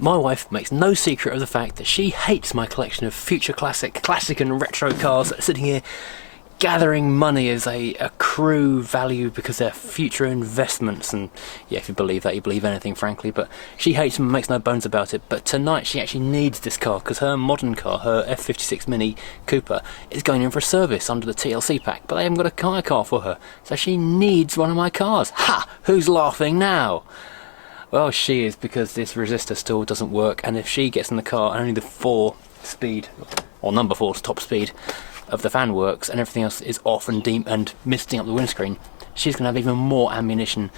My wife makes no secret of the fact that she hates my collection of future classic and retro cars that are sitting here gathering money as a accrue value because they're future investments. And yeah, if you believe that, you believe anything, frankly. But she hates them and makes no bones about it. But tonight she actually needs this car because her modern car, her F56 Mini Cooper, is going in for a service under the TLC pack, but they haven't got a hire car for her, so she needs one of my cars. Ha! Who's laughing now? Well, she is, because this resistor still doesn't work, and if she gets in the car and only the 4-speed, or number 4's top speed of the fan works and everything else is off and deep and misting up the windscreen, she's going to have even more ammunition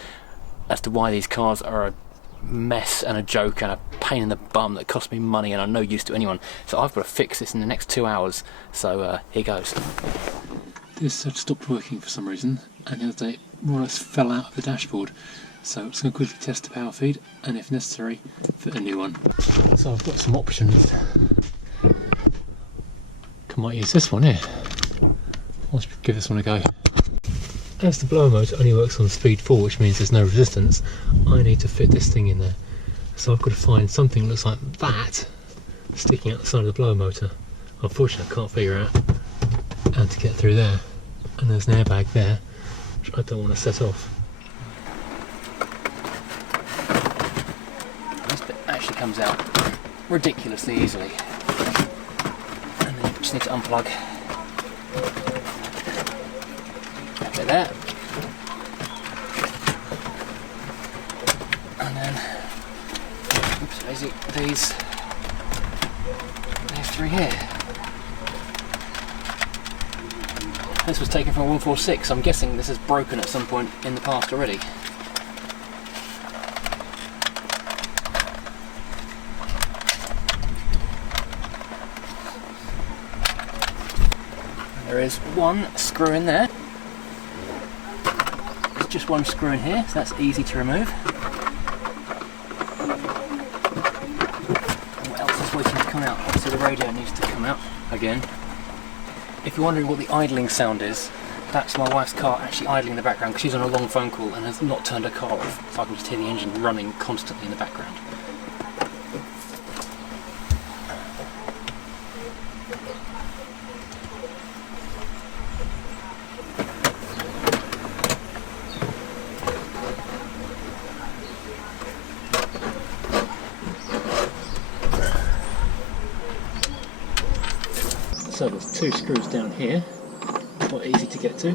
as to why these cars are a mess and a joke and a pain in the bum that cost me money and are no use to anyone. So I've got to fix this in the next 2 hours, so here goes. This had stopped working for some reason, and the other day it more or less fell out of the dashboard. So I'm just going to quickly test the power feed and, if necessary, fit a new one. So I've got some options. I might use this one here. Let's give this one a go. As the blower motor only works on speed 4, which means there's no resistance, I need to fit this thing in there. So I've got to find something that looks like that sticking out the side of the blower motor. Unfortunately I can't figure out how to get through there. And there's an airbag there, which I don't want to set off. This bit actually comes out ridiculously easily. And then you just need to unplug that bit there. And then, oops, daisy, these 3 here. This was taken from a 146, I'm guessing this is broken at some point in the past already. There is one screw in there. There's just one screw in here, so that's easy to remove. What else is waiting to come out? Obviously the radio needs to come out again. If you're wondering what the idling sound is, that's my wife's car actually idling in the background because she's on a long phone call and has not turned her car off, so I can just hear the engine running constantly in the background. So there's 2 screws down here, quite easy to get to.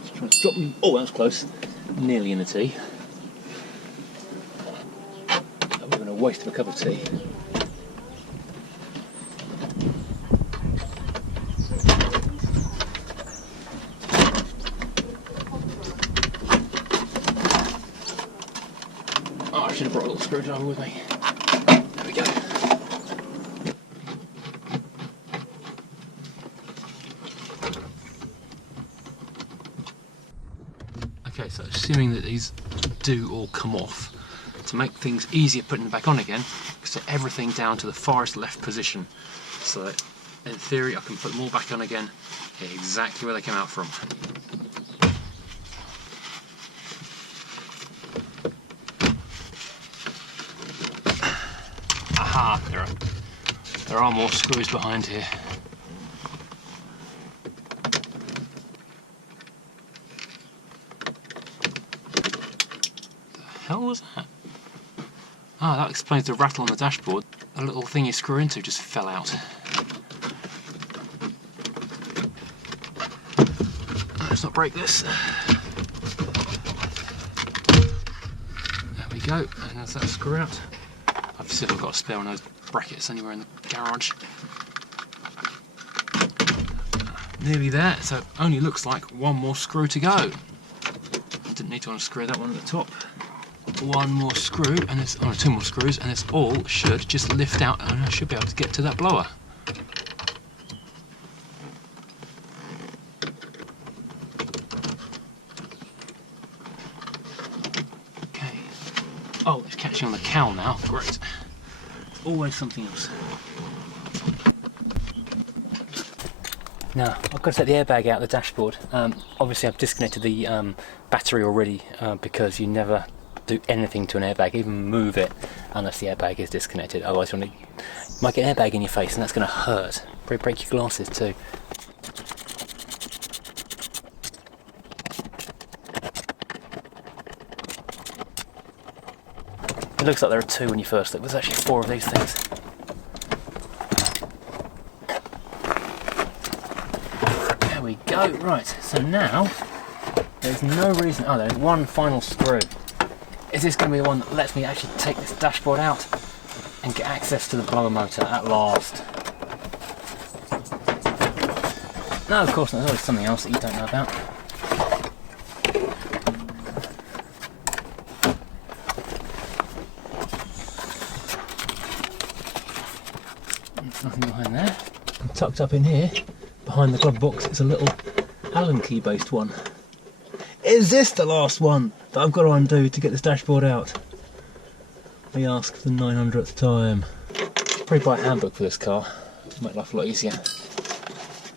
Just trying to drop them. Oh, that was close. Nearly in a T. We're going to waste a cup of tea. Oh, I should have brought a little screwdriver with me. There we go. Okay, so assuming that these do all come off, to make things easier putting them back on again, set everything down to the farthest left position. So that in theory I can put them all back on again exactly where they came out from. Aha, there are more screws behind here. The hell was that? Ah, that explains the rattle on the dashboard. A little thing you screw into just fell out. Let's not break this. There we go, and there's that screw out. I've still got a spare one of those brackets anywhere in the garage. Nearly there, so it only looks like one more screw to go. I didn't need to unscrew that one at the top. One more screw, and it's 2 more screws, and this all should just lift out, and I should be able to get to that blower. Okay. Oh, it's catching on the cowl now. Great. Always something else. Now, I've got to take the airbag out of the dashboard. Obviously I've disconnected the battery already because you never do anything to an airbag, even move it, unless the airbag is disconnected. Otherwise you might get an airbag in your face and that's going to hurt. Probably break your glasses too. It looks like there are 2 when you first look. There's actually 4 of these things. There we go. Right, so now there's no reason. Oh, there's one final screw. Is this going to be the one that lets me actually take this dashboard out and get access to the blower motor at last? No, of course not. There's always something else that you don't know about. There's nothing behind there. And tucked up in here, behind the glove box, is a little Allen key based one. Is this the last one that I've got to undo to get this dashboard out? We ask for the 900th time. Probably buy a handbook for this car. It'll make life a lot easier.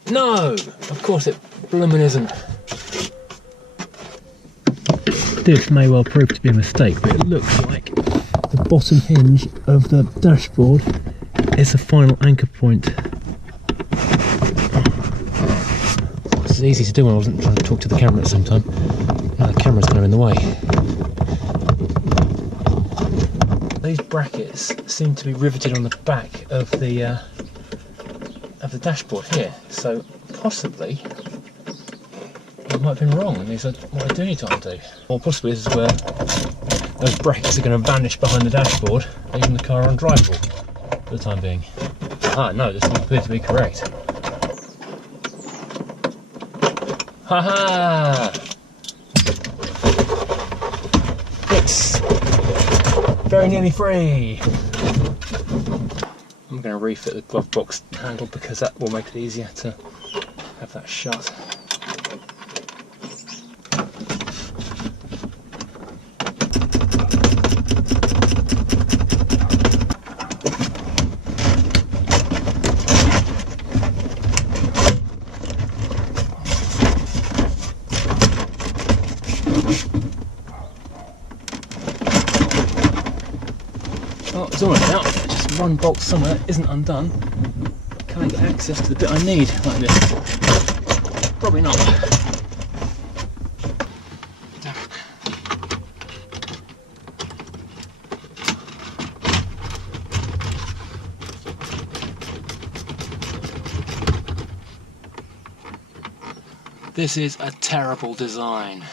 No! Of course it bloomin' isn't. This may well prove to be a mistake, but it looks like the bottom hinge of the dashboard is the final anchor point. This is easy to do when I wasn't trying to talk to the camera at the same time. Now the camera's kind of in the way. These brackets seem to be riveted on the back of the dashboard here, so possibly I might have been wrong and these are what I do need to undo. Or possibly this is where those brackets are going to vanish behind the dashboard, leaving the car undrivable for the time being. Ah no, this appears to be correct. Haha! It's very nearly free. I'm going to refit the glove box handle because that will make it easier to have that shut. Oh, it's almost out. Just one bolt somewhere that isn't undone. Can I get access to the bit I need like this? Probably not. This is a terrible design.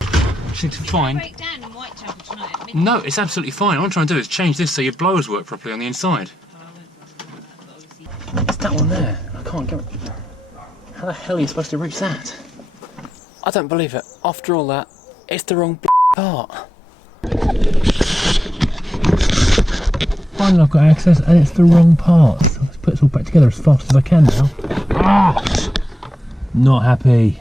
Actually, it's fine. Break down in Whitechapel tonight at midnight. No, it's absolutely fine. What I'm trying to do is change this so your blowers work properly on the inside. It's that one there. I can't get it. How the hell are you supposed to reach that? I don't believe it. After all that, it's the wrong part. Finally I've got access and it's the wrong part. So let's put this all back together as fast as I can now. Ah! Not happy.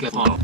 Get on.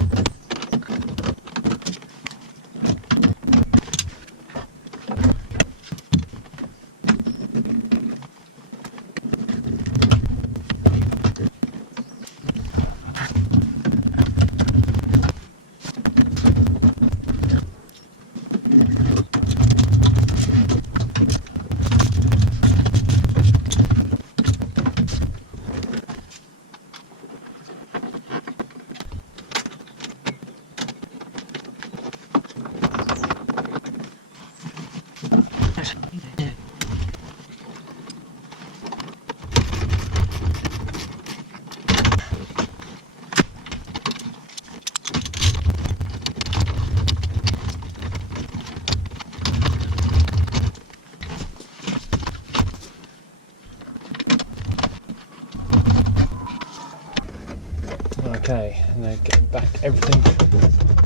Okay, and then getting back everything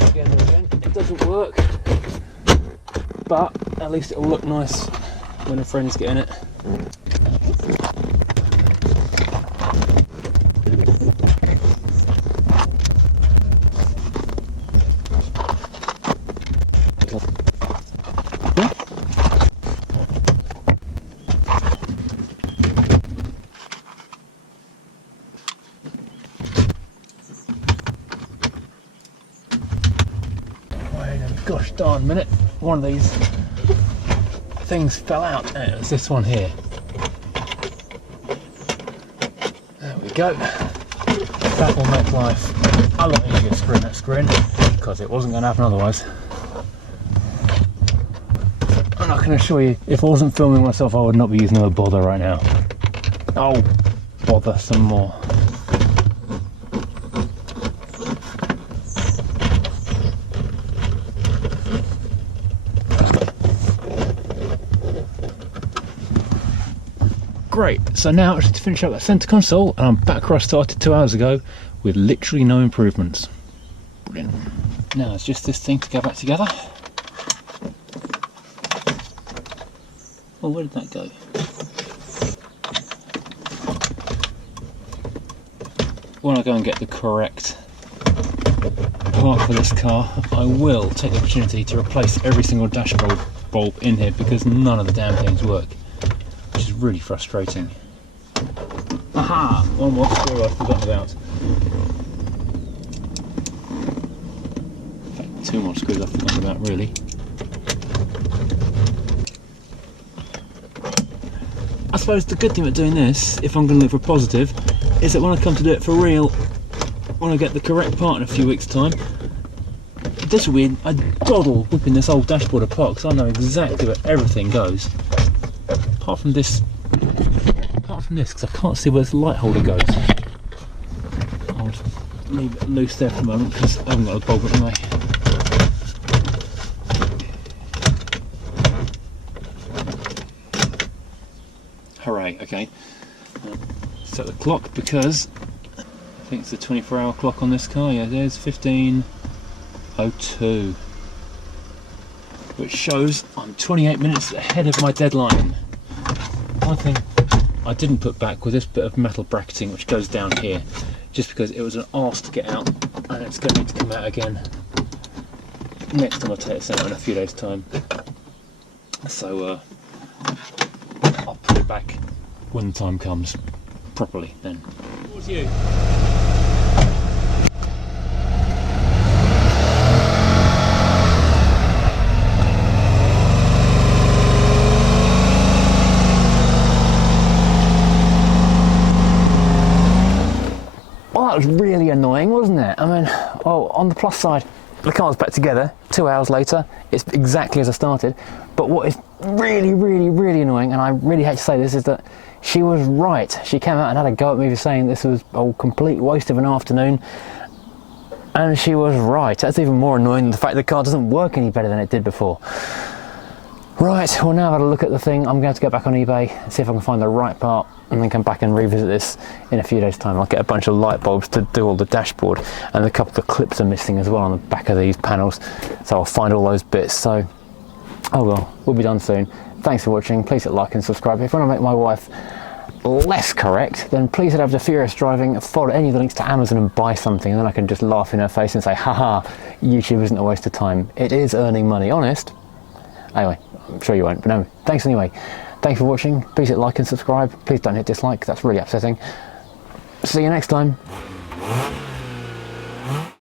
together again. It doesn't work, but At least it'll look nice when a friend's getting it. Gosh darn minute, one of these things fell out. It was this one here. There we go. That will make life a lot easier screwing that screw in, because it wasn't going to happen otherwise. And I can assure you, if I wasn't filming myself, I would not be using a bother right now. Oh, bother some more. Great, so now it's to finish up that centre console, and I'm back where I started 2 hours ago with literally no improvements. Brilliant. Now it's just this thing to go back together. Oh, where did that go? When I go and get the correct part for this car, I will take the opportunity to replace every single dashboard bulb in here, because none of the damn things work. Which is really frustrating. Aha! One more screw I've forgotten about. In fact, 2 more screws I've forgotten about, really. I suppose the good thing about doing this, if I'm going to look for positive, is that when I come to do it for real, when I get the correct part in a few weeks' time, this will be a doddle whipping this old dashboard apart, because I know exactly where everything goes. Apart from this, because I can't see where this light holder goes. I'll just leave it loose there for a moment, because I haven't got a bulb anyway. Hooray, okay. Set the clock, because I think it's the 24-hour clock on this car. Yeah, there's 15:02, which shows I'm 28 minutes ahead of my deadline. One thing I didn't put back was this bit of metal bracketing which goes down here, just because it was an arse to get out, and it's going to need to come out again next time I take this out in a few days' time. So I'll put it back when the time comes properly then. Towards you. Well, that was really annoying, wasn't it? I mean, well, on the plus side, the car's back together 2 hours later. It's exactly as I started. But what is really, really, really annoying, and I really hate to say this, is that she was right. She came out and had a go at me for saying this was a complete waste of an afternoon, and she was right. That's even more annoying than the fact the car doesn't work any better than it did before. Right, well, now I've had a look at the thing. I'm going to go back on eBay and see if I can find the right part, and then come back and revisit this in a few days' time. I'll get a bunch of light bulbs to do all the dashboard, and a couple of the clips are missing as well on the back of these panels, so I'll find all those bits. So, oh well, we'll be done soon. Thanks for watching. Please hit like and subscribe. If you want to make my wife less correct, then please head over to Furious Driving, follow any of the links to Amazon and buy something, and then I can just laugh in her face and say, haha, YouTube isn't a waste of time. It is earning money, honest. Anyway, I'm sure you won't, but no, thanks anyway. Thanks for watching. Please hit like and subscribe. Please don't hit dislike, that's really upsetting. See you next time.